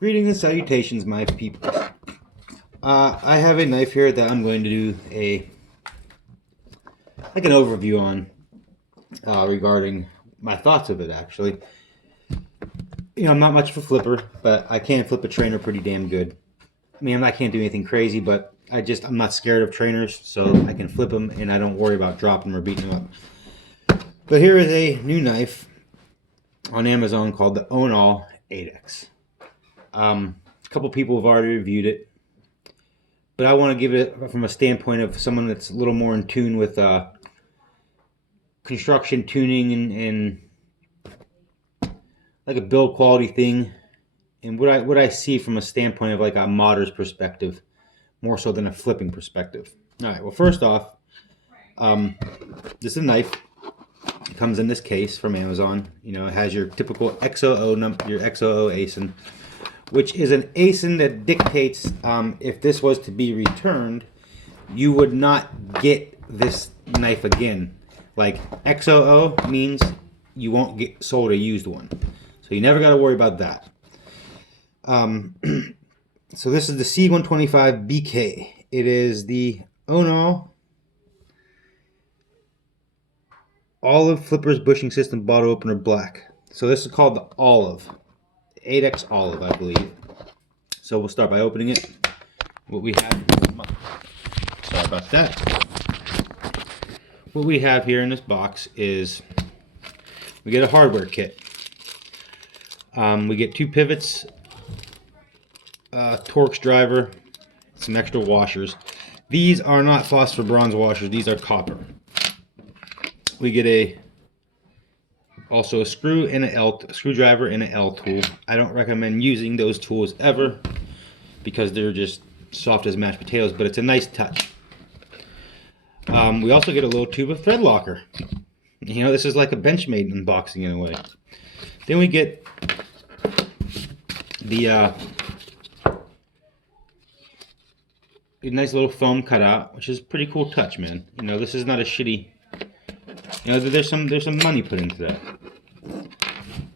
Greetings and salutations, my people. I have a knife here that I'm going to do an overview on regarding my thoughts of it. Actually, I'm not much of a flipper, but I can flip a trainer pretty damn good. I mean, I can't do anything crazy, but I'm not scared of trainers, so I can flip them and I don't worry about dropping them or beating them up. But here is a new knife on Amazon called the Ownall addex. A couple people have already reviewed it, but I want to give it from a standpoint of someone that's a little more in tune with construction tuning and like a build quality thing, and what I see from a standpoint of like a modder's perspective, more so than a flipping perspective. All right. Well, first off, this is a knife. It comes in this case from Amazon. It has your typical XOO number, your XOO ASIN, which is an ASIN that dictates if this was to be returned, you would not get this knife again. Like XOO means you won't get sold a used one, so you never got to worry about that. So this is the C125 BK. It is the ownall Olive Flippers Bushing System Bottle Opener Black. So this is called the Olive. addex Olive, I believe. So we'll start by opening it. What we have, sorry about that. What we have here in this box is we get a hardware kit. We get 2 pivots, Torx driver, some extra washers. These are not phosphor bronze washers, these are copper. We get also a screw and a screwdriver and an L tool. I don't recommend using those tools ever because they're just soft as mashed potatoes, but it's a nice touch. We also get a little tube of thread locker. This is like a Benchmade unboxing in a way. Then we get the nice little foam cutout, which is a pretty cool touch, man. This is not a shitty. There's some money put into that.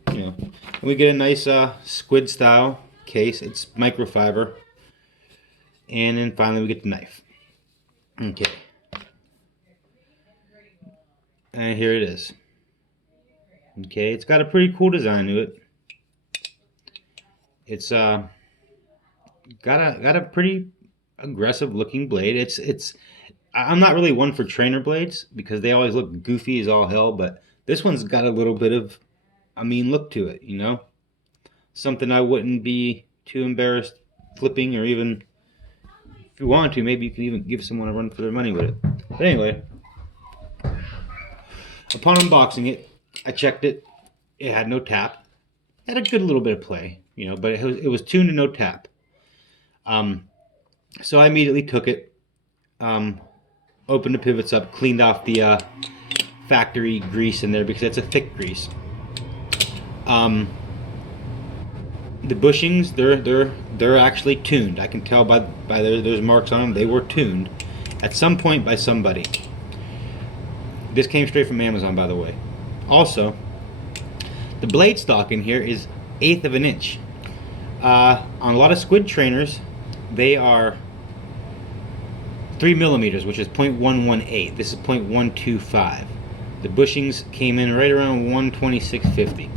And we get a nice squid style case. It's microfiber. And then finally we get the knife. Okay. And here it is. Okay, it's got a pretty cool design to it. It's got a pretty aggressive looking blade. I'm not really one for trainer blades because they always look goofy as all hell, but this one's got a little bit of, look to it, Something I wouldn't be too embarrassed flipping, or even if you want to, maybe you can even give someone a run for their money with it. But anyway, upon unboxing it, I checked it. It had no tap. It had a good little bit of play, but it was tuned to no tap. So I immediately took it, opened the pivots up, cleaned off the factory grease in there because it's a thick grease. The bushings, they're actually tuned. I can tell by there's marks on them. They were tuned at some point by somebody. This came straight from Amazon, by the way. Also, the blade stock in here is 1/8 of an inch. On a lot of squid trainers, they are 3 millimeters, which is 0.118. This is 0.125. The bushings came in right around 126.50.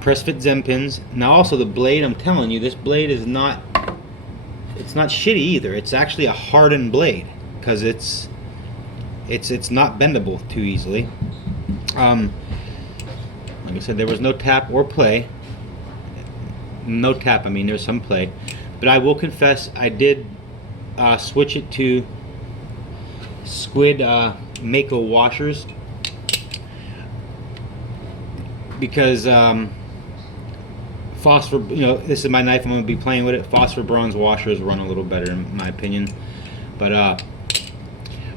Press fit Zen pins. Now also the blade, I'm telling you, this blade is not, it's not shitty either. It's actually a hardened blade because it's not bendable too easily. Like I said, there was no tap or play. No tap, there's some play. But I will confess, I did switch it to squid Mako washers because phosphor, this is my knife, I'm going to be playing with it. Phosphor bronze washers run a little better in my opinion. But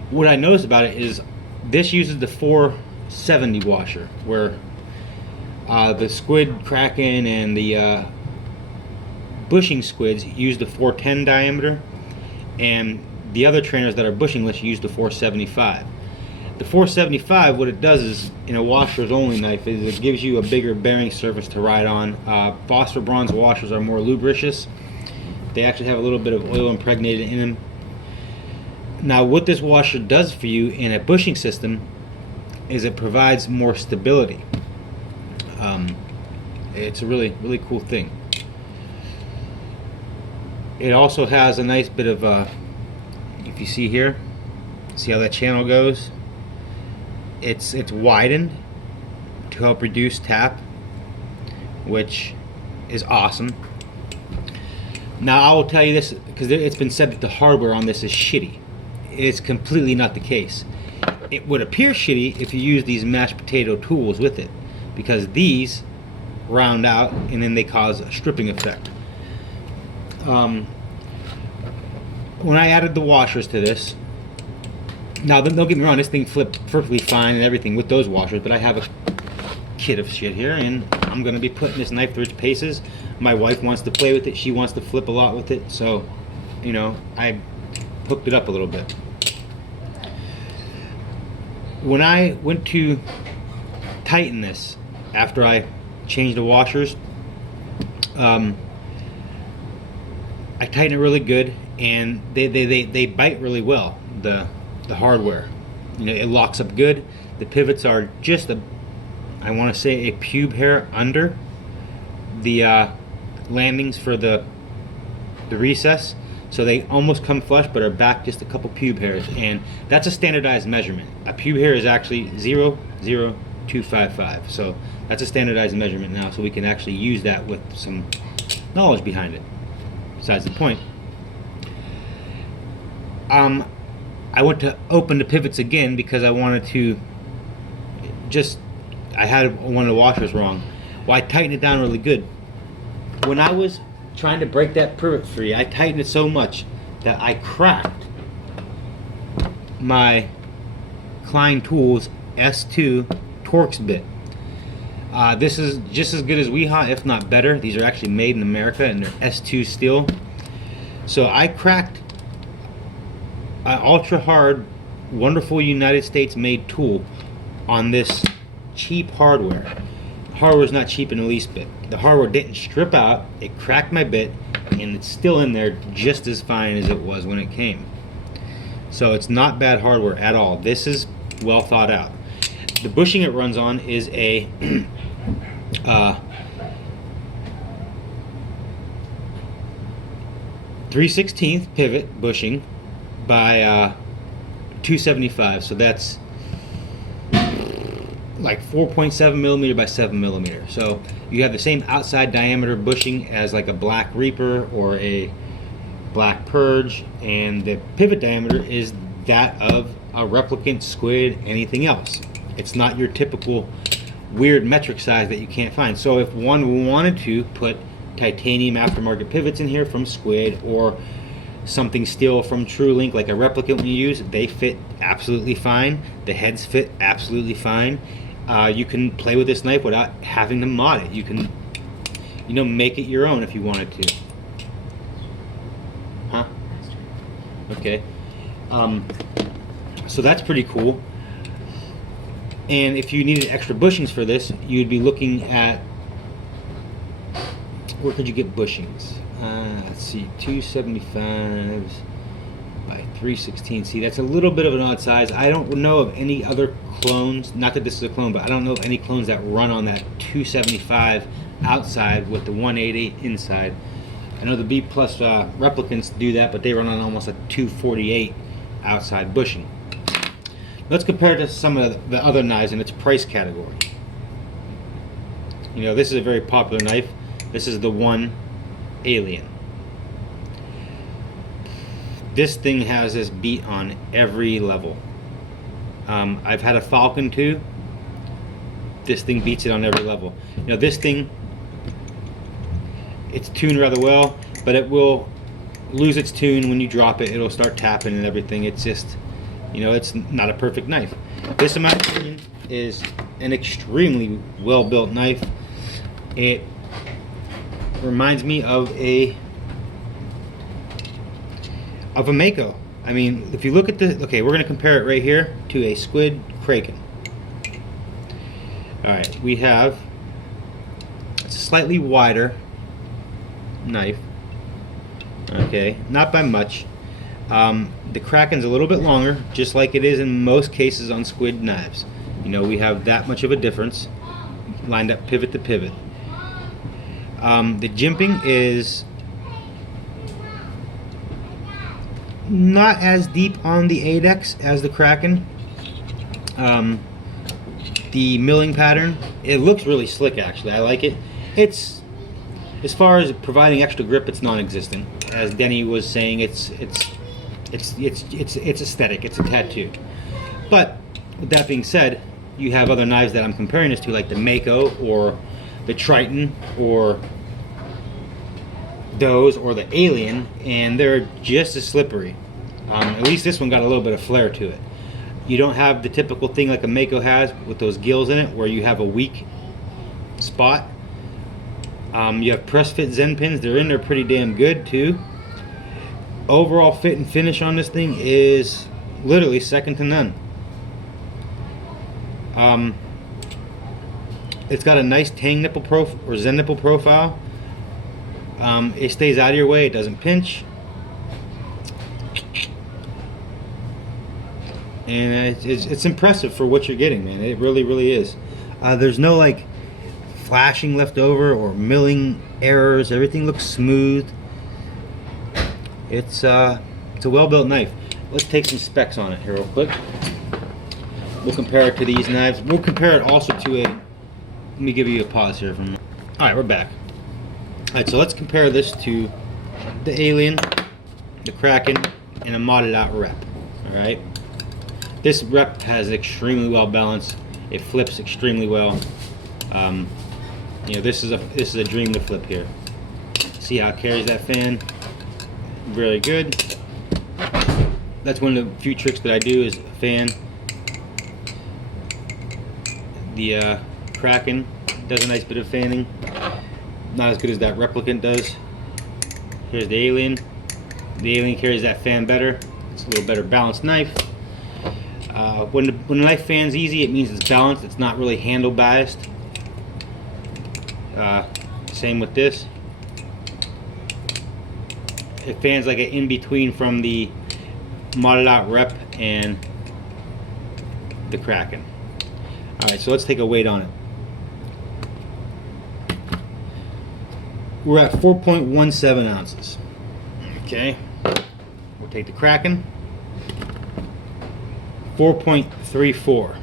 what I noticed about it is this uses the 470 washer, where the squid Kraken and the bushing squids use the 410 diameter, and the other trainers that are bushingless use the 475. The 475, what it does is, in a washers only knife, is it gives you a bigger bearing surface to ride on. Phosphor bronze washers are more lubricious. They actually have a little bit of oil impregnated in them. Now, what this washer does for you in a bushing system is it provides more stability. It's a really, really cool thing. It also has a nice bit of, if you see here, see how that channel goes? It's widened to help reduce tap, which is awesome. Now, I will tell you this, because it's been said that the hardware on this is shitty. It's completely not the case. It would appear shitty if you use these mashed potato tools with it, because these round out and then they cause a stripping effect. When I added the washers to this, now don't get me wrong, this thing flipped perfectly fine and everything with those washers, but I have a kit of shit here, and I'm going to be putting this knife through its paces. My wife wants to play with it. She wants to flip a lot with it, so, you know, I hooked it up a little bit. When I went to tighten this after I changed the washers, I tighten it really good, and they bite really well. The hardware, you know, it locks up good. The pivots are just I want to say a pube hair under the landings for the recess, so they almost come flush but are back just a couple pube hairs, and that's a standardized measurement. A pube hair is actually 0.0255, so that's a standardized measurement now, so we can actually use that with some knowledge behind it. Besides the point, I went to open the pivots again because I wanted to I had one of the washers wrong. Well, I tightened it down really good. When I was trying to break that pivot free, I tightened it so much that I cracked my Klein Tools S2 Torx bit. This is just as good as Weehaw, if not better. These are actually made in America and they're S2 steel. So I cracked an ultra hard, wonderful United States made tool on this cheap hardware. Hardware is not cheap in the least bit. The hardware didn't strip out, it cracked my bit, and it's still in there just as fine as it was when it came. So it's not bad hardware at all. This is well thought out. The bushing it runs on is a 3/16 pivot bushing by 275, so that's like 4.7 millimeter by 7 millimeter. So you have the same outside diameter bushing as like a Black Reaper or a Black Purge, and the pivot diameter is that of a replicant, squid, anything else. It's not your typical weird metric size that you can't find. So if one wanted to put titanium aftermarket pivots in here from Squid, or something steel from TrueLink, like a replicant we use, they fit absolutely fine. The heads fit absolutely fine. You can play with this knife without having to mod it. You can, you know, make it your own if you wanted to. Huh? Okay. So that's pretty cool. And if you needed extra bushings for this, you'd be looking at, where could you get bushings? Let's see, 275s by 3/16. See, that's a little bit of an odd size. I don't know of any other clones, not that this is a clone, but I don't know of any clones that run on that 275 outside with the 188 inside. I know the B plus replicants do that, but they run on almost a 248 outside bushing. Let's compare it to some of the other knives in its price category. You know, this is a very popular knife. This is the One Alien. This thing has this beat on every level. I've had a Falcon too. This thing beats it on every level. You know, this thing, it's tuned rather well, but it will lose its tune when you drop it. It'll start tapping and everything. It's just, you know, it's not a perfect knife. This, in my opinion, is an extremely well-built knife. It reminds me of a Mako. I mean, if you look at the, okay, we're going to compare it right here to a Squid Kraken. Alright, we have a slightly wider knife. Okay, not by much. The Kraken's a little bit longer, just like it is in most cases on squid knives. You know, we have that much of a difference, lined up pivot to pivot. The jimping is not as deep on the addex as the Kraken. The milling pattern, it looks really slick actually. I like it. It's, as far as providing extra grip, it's non-existent. As Denny was saying, it's aesthetic. It's a tattoo. But with that being said, you have other knives that I'm comparing this to, like the Mako or the Triton or those, or the Alien, and they're just as slippery. At least this one got a little bit of flair to it. You don't have the typical thing like a Mako has with those gills in it, where you have a weak spot. You have press fit Zen pins. They're in there pretty damn good too. Overall fit and finish on this thing is literally second to none. It's got a nice tang nipple or Zen nipple profile. It stays out of your way. It doesn't pinch. And it's impressive for what you're getting, man. It really, really is. There's no like flashing left over or milling errors. Everything looks smooth. It's a well-built knife. Let's take some specs on it here real quick. We'll compare it to these knives. We'll compare it also to a. Let me give you a pause here from. All right, we're back. All right, so let's compare this to the Alien, the Kraken, and a modded out rep. All right. This rep has extremely well balanced. It flips extremely well. You know, this is a dream to flip here. See how it carries that fan? Really good. That's one of the few tricks that I do is fan. The Kraken does a nice bit of fanning. Not as good as that replicant does. Here's the Alien. The Alien carries that fan better. It's a little better balanced knife. When the knife fans easy, it means it's balanced. It's not really handle biased. Same with this. It fans like an in-between from the modded out rep and the Kraken. Alright, so let's take a weight on it. We're at 4.17 ounces. Okay. We'll take the Kraken. 4.34.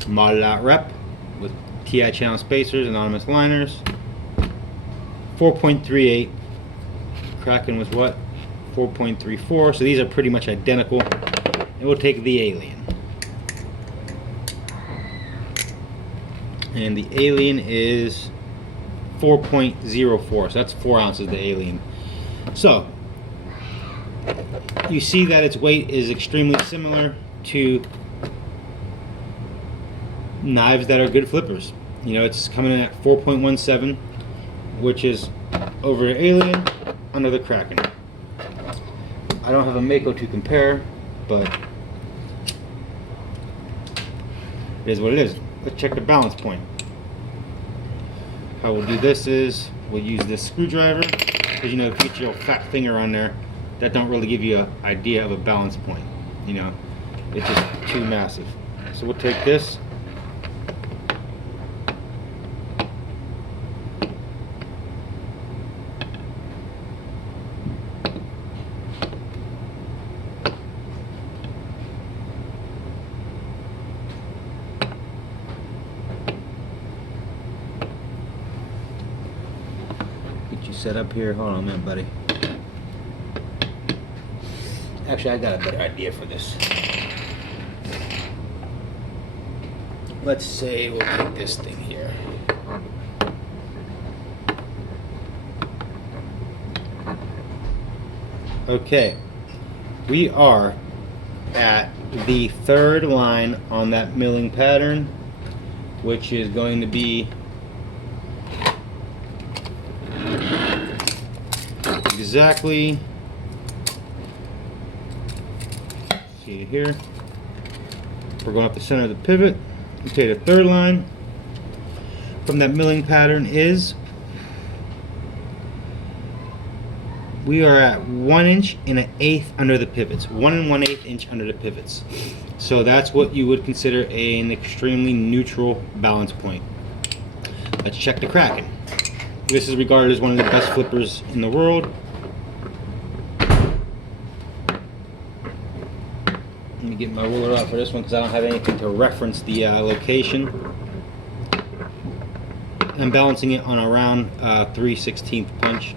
Modded out rep with TI channel spacers, anonymous liners. 4.38. Kraken was what? 4.34. So these are pretty much identical. And we'll take the Alien. And the Alien is 4.04. So that's 4 ounces, the Alien. So you see that its weight is extremely similar to knives that are good flippers. You know, it's coming in at 4.17, which is over the Alien, under the Kraken. I don't have a Mako to compare, but it is what it is. Let's check the balance point. How we'll do this is we'll use this screwdriver, because you know, if you get your fat finger on there, that don't really give you an idea of a balance point. You know, it's just too massive. So we'll take this. Get you set up here. Hold on a minute, buddy. Actually, I got a better idea for this. Let's say we'll take this thing here. Okay, we are at the third line on that milling pattern, which is going to be exactly, see it here, We're going up the center of the pivot. Okay, the third line from that milling pattern is, we are at 1 inch and 1/8 under the pivots. 1 1/8 inch under the pivots. So that's what you would consider an extremely neutral balance point. Let's check the Kraken. This is regarded as one of the best flippers in the world. Let me get my ruler out for this one because I don't have anything to reference the location. I'm balancing it on around 3/16 punch.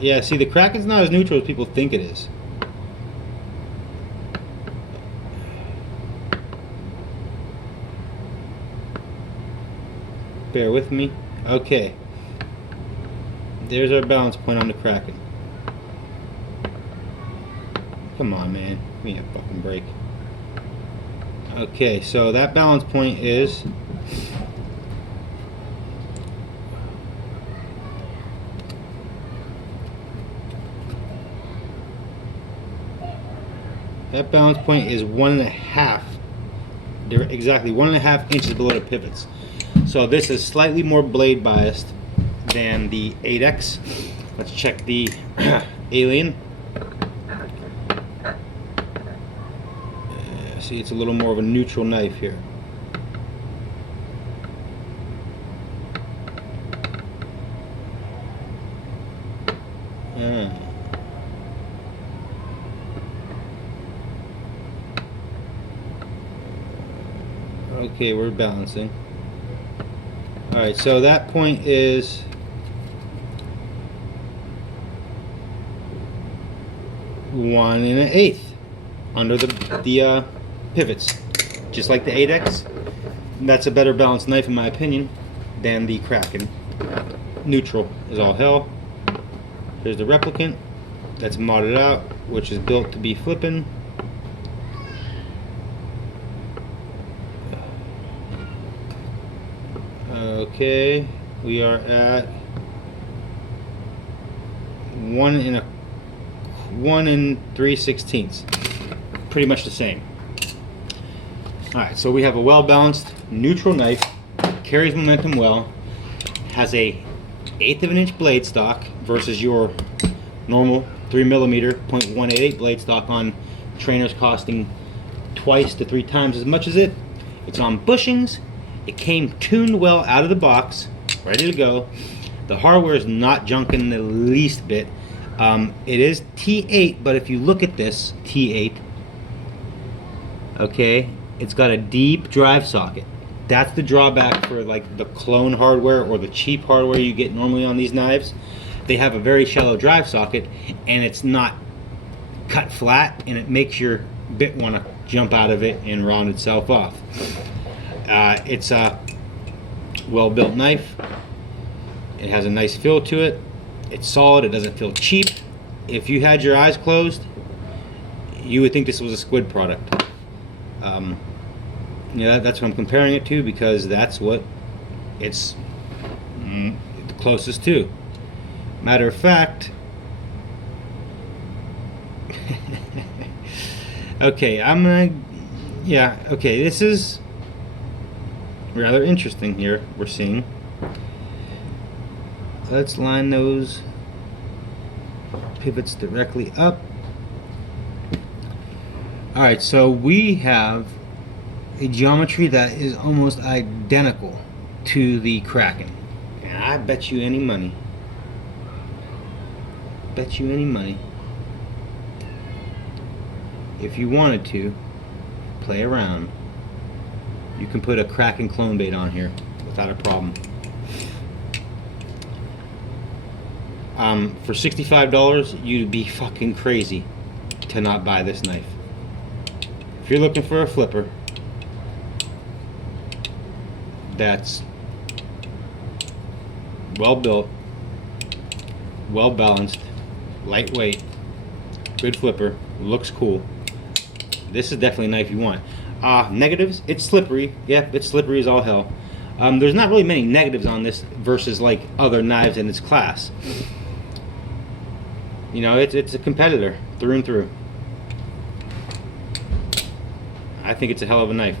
Yeah, see, the Kraken's not as neutral as people think it is. Bear with me. Okay. There's our balance point on the Kraken. Come on, man. Give me a fucking break. Okay, so that balance point is that balance point is 1.5, exactly 1.5 inches below the pivots. So this is slightly more blade biased than the addex. Let's check the Alien. See, it's a little more of a neutral knife here. Okay, we're balancing. Alright, so that point is one and 1/8 under the pivots, just like the addex. That's a better balanced knife in my opinion than the Kraken. Neutral is all hell. Here's the replicant that's modded out, which is built to be flipping. Okay, we are at 1 3/16. Pretty much the same. Alright, so we have a well balanced neutral knife, carries momentum well, has a 1/8 of an inch blade stock versus your normal 3mm .188 blade stock on trainers costing twice to 3 times as much as it. It's on bushings. It came tuned well out of the box, ready to go. The hardware is not junking the least bit. It is T8, but if you look at this T8, okay, it's got a deep drive socket. That's the drawback for like the clone hardware or the cheap hardware you get normally on these knives. They have a very shallow drive socket and it's not cut flat, and it makes your bit want to jump out of it and round itself off. It's a well-built knife. It has a nice feel to it. It's solid. It doesn't feel cheap. If you had your eyes closed, you would think this was a Squid product. Yeah, that's what I'm comparing it to, because that's what it's the closest to. Matter of fact, okay, okay, this is rather interesting here. We're seeing. Let's line those pivots directly up. Alright, so we have a geometry that is almost identical to the Kraken. And I bet you any money. Bet you any money. If you wanted to play around, you can put a Kraken clone bait on here without a problem. For $65, you'd be fucking crazy to not buy this knife. If you're looking for a flipper that's well built, well balanced, lightweight, good flipper, looks cool, this is definitely a knife you want. Negatives, it's slippery. Yeah, it's slippery as all hell. There's not really many negatives on this versus like other knives in its class. You know, it's a competitor through and through. I think it's a hell of a knife.